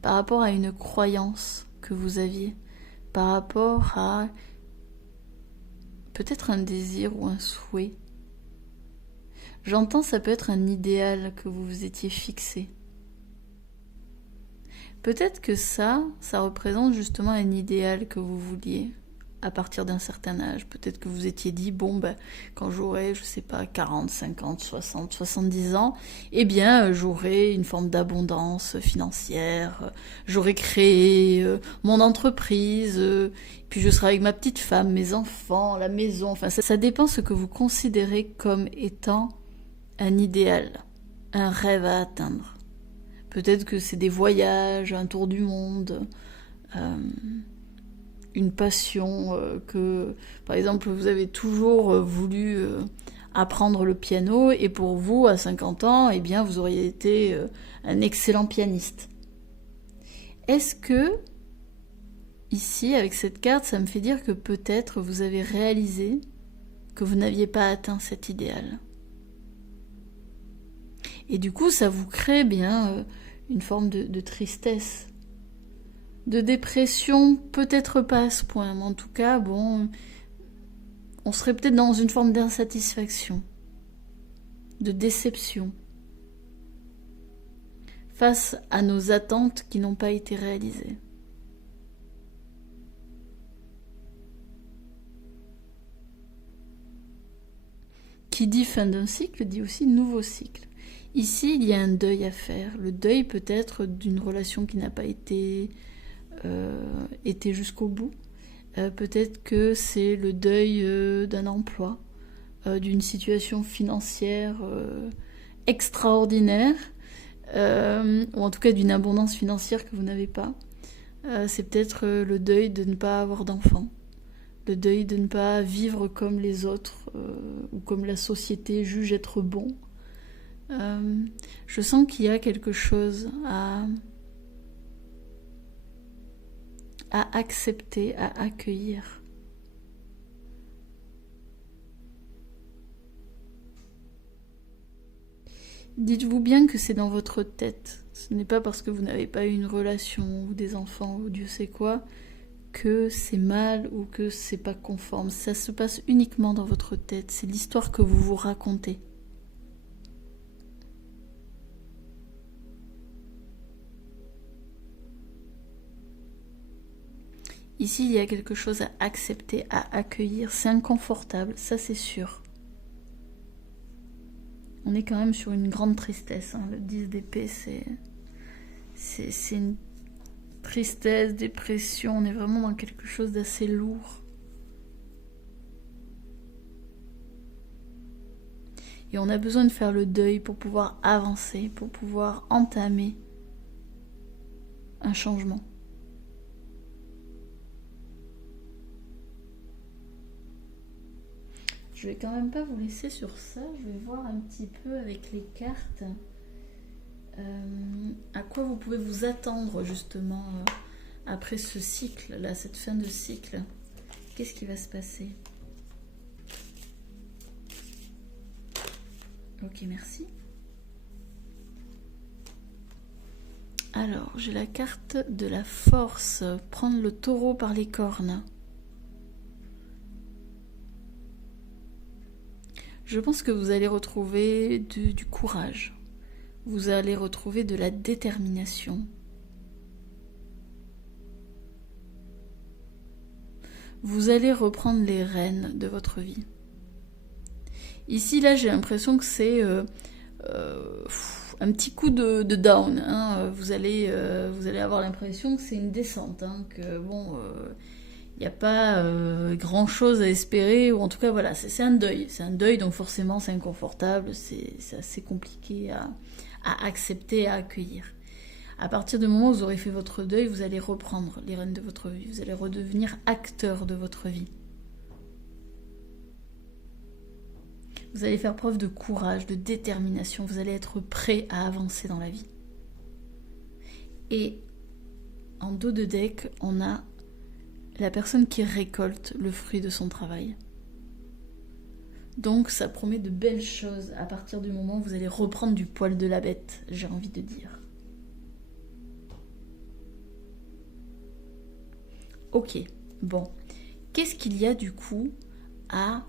par rapport à une croyance que vous aviez, par rapport à peut-être un désir ou un souhait. J'entends, ça peut être un idéal que vous vous étiez fixé. Peut-être que ça représente justement un idéal que vous vouliez à partir d'un certain âge. Peut-être que vous étiez dit, bon, ben, quand j'aurai, je sais pas, 40, 50, 60, 70 ans, eh bien, j'aurai une forme d'abondance financière, j'aurai créé mon entreprise, puis je serai avec ma petite femme, mes enfants, la maison, enfin, ça dépend ce que vous considérez comme étant un idéal, un rêve à atteindre. Peut-être que c'est des voyages, un tour du monde, une passion, que par exemple vous avez toujours voulu apprendre le piano et pour vous à 50 ans, eh bien vous auriez été un excellent pianiste. Est-ce que ici avec cette carte, ça me fait dire que peut-être vous avez réalisé que vous n'aviez pas atteint cet idéal. Et du coup, ça vous crée bien une forme de tristesse, de dépression, peut-être pas à ce point, mais en tout cas, bon, on serait peut-être dans une forme d'insatisfaction, de déception, face à nos attentes qui n'ont pas été réalisées. Qui dit fin d'un cycle, dit aussi nouveau cycle. Ici, il y a un deuil à faire. Le deuil peut-être d'une relation qui n'a pas été jusqu'au bout. Peut-être que c'est le deuil d'un emploi, d'une situation financière extraordinaire, ou en tout cas d'une abondance financière que vous n'avez pas. C'est peut-être le deuil de ne pas avoir d'enfant, le deuil de ne pas vivre comme les autres, ou comme la société juge être bon. Je sens qu'il y a quelque chose à accepter, à accueillir. Dites-vous bien que c'est dans votre tête. Ce n'est pas parce que vous n'avez pas eu une relation ou des enfants ou Dieu sait quoi que c'est mal ou que c'est pas conforme. Ça se passe uniquement dans votre tête. C'est l'histoire que vous vous racontez. Ici, il y a quelque chose à accepter, à accueillir. C'est inconfortable, ça c'est sûr. On est quand même sur une grande tristesse. Hein. Le 10 d'épée, c'est une tristesse, dépression. On est vraiment dans quelque chose d'assez lourd. Et on a besoin de faire le deuil pour pouvoir avancer, pour pouvoir entamer un changement. Je vais quand même pas vous laisser sur ça, je vais voir un petit peu avec les cartes à quoi vous pouvez vous attendre justement après ce cycle, là, cette fin de cycle. Qu'est-ce qui va se passer? Ok, merci. Alors, j'ai la carte de la force, prendre le taureau par les cornes. Je pense que vous allez retrouver du courage. Vous allez retrouver de la détermination. Vous allez reprendre les rênes de votre vie. Ici, là, j'ai l'impression que c'est un petit coup de down. Hein. Vous allez avoir l'impression que c'est une descente. Hein, que bon... il n'y a pas grand chose à espérer, ou en tout cas voilà, c'est un deuil. C'est un deuil, donc forcément c'est inconfortable, c'est assez compliqué à accepter, à accueillir. À partir du moment où vous aurez fait votre deuil, vous allez reprendre les rênes de votre vie, vous allez redevenir acteur de votre vie. Vous allez faire preuve de courage, de détermination, vous allez être prêt à avancer dans la vie. Et en dos de deck, on a la personne qui récolte le fruit de son travail. Donc ça promet de belles choses à partir du moment où vous allez reprendre du poil de la bête, j'ai envie de dire. Ok, bon. Qu'est-ce qu'il y a du coup à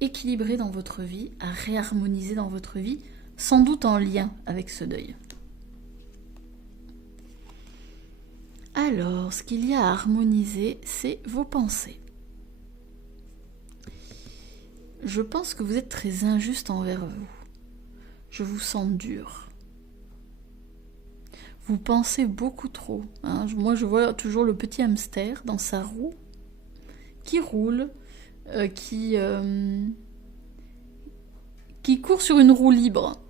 équilibrer dans votre vie, à réharmoniser dans votre vie, sans doute en lien avec ce deuil? Alors, ce qu'il y a à harmoniser, c'est vos pensées. Je pense que vous êtes très injuste envers vous. Je vous sens dur. Vous pensez beaucoup trop. Hein. Moi, je vois toujours le petit hamster dans sa roue, qui roule, qui court sur une roue libre.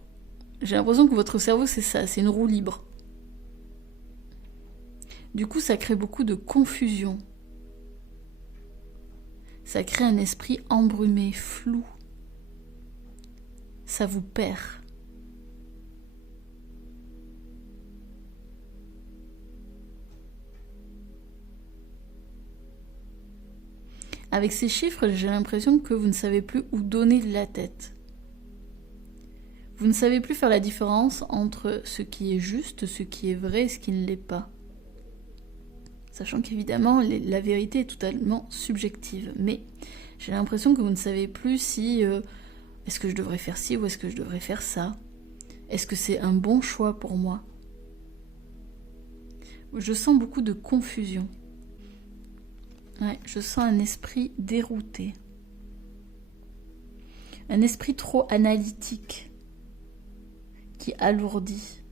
J'ai l'impression que votre cerveau, c'est ça, c'est une roue libre. Du coup, ça crée beaucoup de confusion. Ça crée un esprit embrumé, flou. Ça vous perd. Avec ces chiffres, j'ai l'impression que vous ne savez plus où donner de la tête. Vous ne savez plus faire la différence entre ce qui est juste, ce qui est vrai et ce qui ne l'est pas. Sachant qu'évidemment, la vérité est totalement subjective. Mais j'ai l'impression que vous ne savez plus si est-ce que je devrais faire ci ou est-ce que je devrais faire ça. Est-ce que c'est un bon choix pour moi? Je sens beaucoup de confusion. Ouais, je sens un esprit dérouté. Un esprit trop analytique qui alourdit.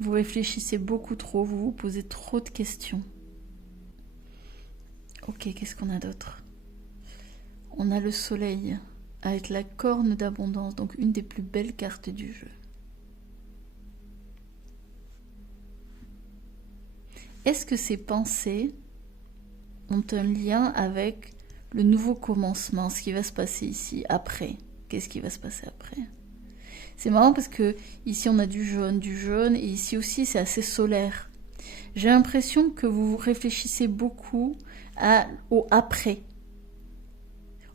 Vous réfléchissez beaucoup trop, vous vous posez trop de questions. Ok, qu'est-ce qu'on a d'autre? On a le soleil avec la corne d'abondance, donc une des plus belles cartes du jeu. Est-ce que ces pensées ont un lien avec le nouveau commencement, ce qui va se passer ici, après? Qu'est-ce qui va se passer après? C'est marrant parce que ici on a du jaune, et ici aussi c'est assez solaire. J'ai l'impression que vous réfléchissez beaucoup au après.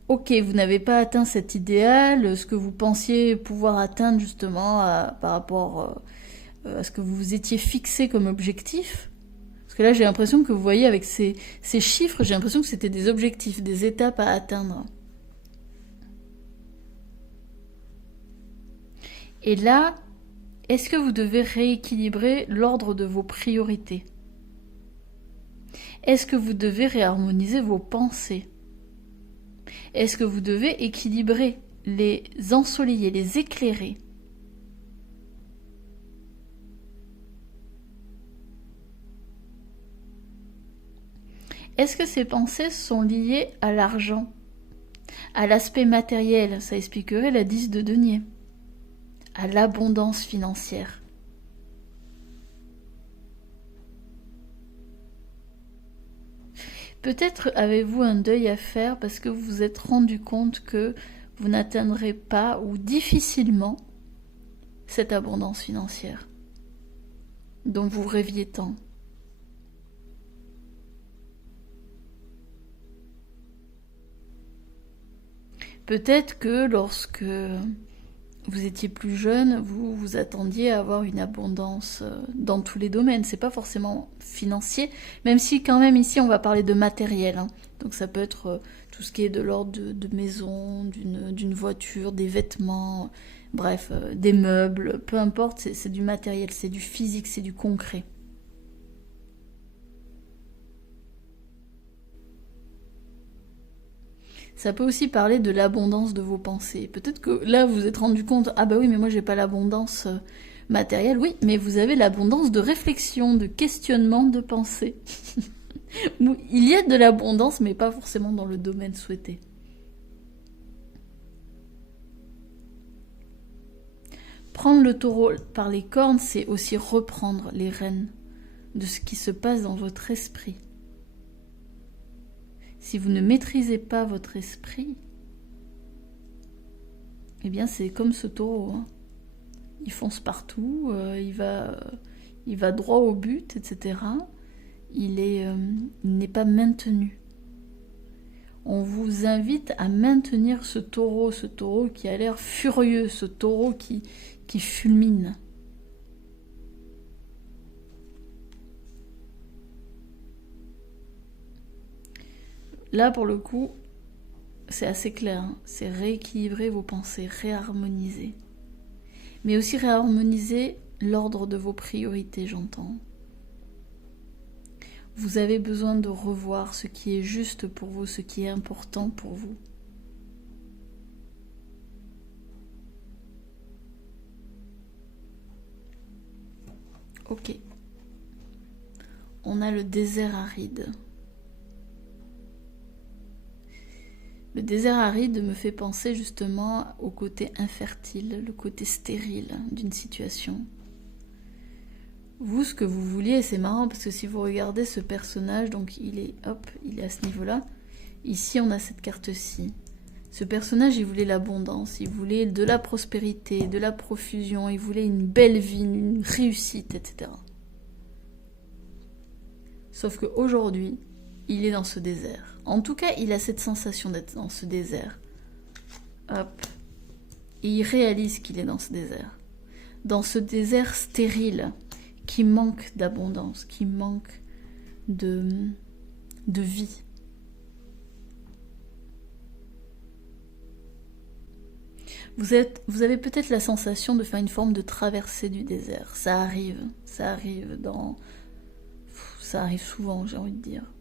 Ok, vous n'avez pas atteint cet idéal, ce que vous pensiez pouvoir atteindre justement par rapport à ce que vous vous étiez fixé comme objectif. Parce que là j'ai l'impression que vous voyez avec ces chiffres, j'ai l'impression que c'était des objectifs, des étapes à atteindre. Et là, est-ce que vous devez rééquilibrer l'ordre de vos priorités? Est-ce que vous devez réharmoniser vos pensées? Est-ce que vous devez équilibrer, les ensoleiller, les éclairer? Est-ce que ces pensées sont liées à l'argent, à l'aspect matériel? Ça expliquerait la 10 de denier. À l'abondance financière. Peut-être avez-vous un deuil à faire parce que vous vous êtes rendu compte que vous n'atteindrez pas ou difficilement cette abondance financière dont vous rêviez tant. Peut-être que lorsque vous étiez plus jeune, vous vous attendiez à avoir une abondance dans tous les domaines. C'est pas forcément financier, même si quand même ici on va parler de matériel. Hein. Donc ça peut être tout ce qui est de l'ordre de maison, d'une voiture, des vêtements, bref, des meubles, peu importe, c'est du matériel, c'est du physique, c'est du concret. Ça peut aussi parler de l'abondance de vos pensées. Peut-être que là, vous vous êtes rendu compte, ah bah oui, mais moi j'ai pas l'abondance matérielle. Oui, mais vous avez l'abondance de réflexion, de questionnement, de pensée. Il y a de l'abondance, mais pas forcément dans le domaine souhaité. Prendre le taureau par les cornes, c'est aussi reprendre les rênes de ce qui se passe dans votre esprit. Si vous ne maîtrisez pas votre esprit, eh bien c'est comme ce taureau. Hein. Il fonce partout, il va droit au but, etc. Il n'est pas maintenu. On vous invite à maintenir ce taureau qui a l'air furieux, ce taureau qui fulmine. Là, pour le coup, c'est assez clair. Hein. C'est rééquilibrer vos pensées, réharmoniser. Mais aussi réharmoniser l'ordre de vos priorités, j'entends. Vous avez besoin de revoir ce qui est juste pour vous, ce qui est important pour vous. Ok. On a le désert aride. Le désert aride me fait penser justement au côté infertile, le côté stérile d'une situation. vous ce que vous vouliez. C'est marrant parce que si vous regardez ce personnage, donc il est à ce niveau-là. Ici, on a cette carte-ci. Ce personnage, il voulait l'abondance, il voulait de la prospérité, de la profusion, il voulait une belle vie, une réussite, etc. Sauf qu'aujourd'hui, il est dans ce désert. En tout cas, il a cette sensation d'être dans ce désert. Et il réalise qu'il est dans ce désert. Dans ce désert stérile, qui manque d'abondance, qui manque de vie. Vous avez peut-être la sensation de faire une forme de traversée du désert. Ça arrive souvent, j'ai envie de dire.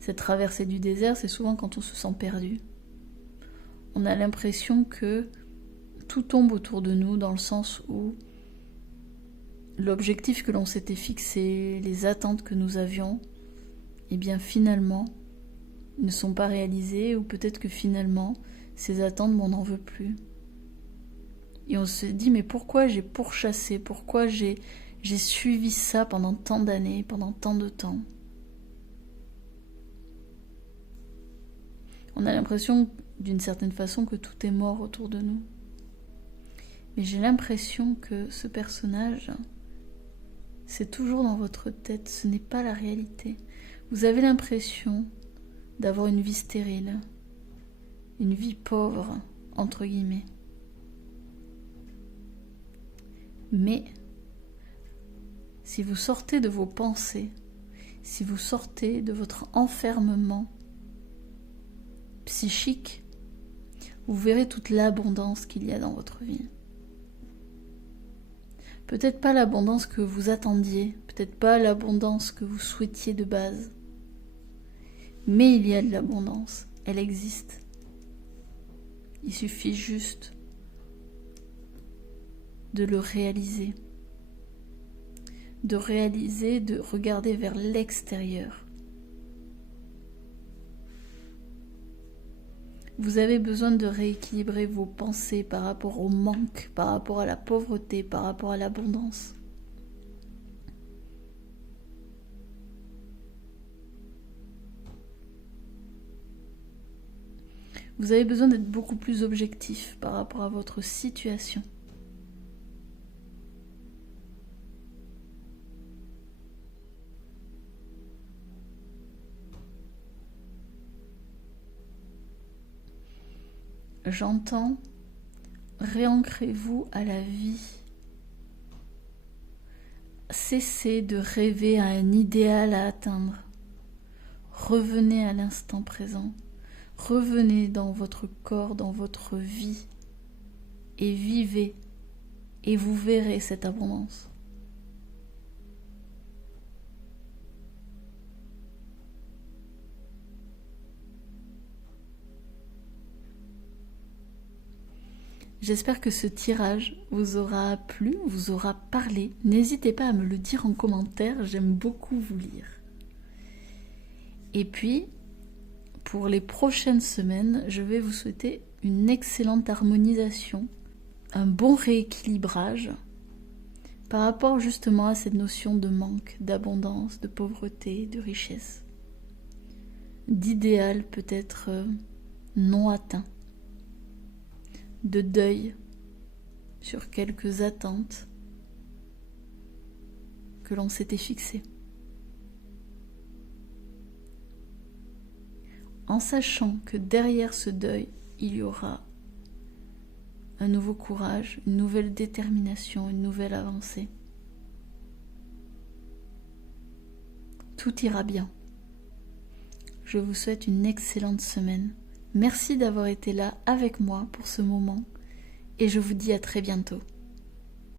Cette traversée du désert, c'est souvent quand on se sent perdu. On a l'impression que tout tombe autour de nous dans le sens où l'objectif que l'on s'était fixé, les attentes que nous avions, eh bien finalement, ne sont pas réalisées, ou peut-être que finalement, ces attentes, on n'en veut plus. Et on se dit, mais pourquoi j'ai pourchassé, pourquoi j'ai suivi ça pendant tant d'années, pendant tant de temps? On a l'impression, d'une certaine façon, que tout est mort autour de nous. Mais j'ai l'impression que ce personnage, c'est toujours dans votre tête, ce n'est pas la réalité. Vous avez l'impression d'avoir une vie stérile, une vie pauvre, entre guillemets. Mais, si vous sortez de vos pensées, si vous sortez de votre enfermement psychique, vous verrez toute l'abondance qu'il y a dans votre vie. Peut-être pas l'abondance que vous attendiez, peut-être pas l'abondance que vous souhaitiez de base, mais il y a de l'abondance, elle existe. Il suffit juste de le réaliser, de regarder vers l'extérieur. Vous avez besoin de rééquilibrer vos pensées par rapport au manque, par rapport à la pauvreté, par rapport à l'abondance. Vous avez besoin d'être beaucoup plus objectif par rapport à votre situation. J'entends, réancrez-vous à la vie. Cessez de rêver à un idéal à atteindre. Revenez à l'instant présent. Revenez dans votre corps, dans votre vie. Et vivez. Et vous verrez cette abondance. J'espère que ce tirage vous aura plu, vous aura parlé. N'hésitez pas à me le dire en commentaire, j'aime beaucoup vous lire. Et puis, pour les prochaines semaines, je vais vous souhaiter une excellente harmonisation, un bon rééquilibrage par rapport justement à cette notion de manque, d'abondance, de pauvreté, de richesse, d'idéal peut-être non atteint, de deuil sur quelques attentes que l'on s'était fixées. En sachant que derrière ce deuil, il y aura un nouveau courage, une nouvelle détermination, une nouvelle avancée. Tout ira bien. Je vous souhaite une excellente semaine. Merci d'avoir été là avec moi pour ce moment et je vous dis à très bientôt.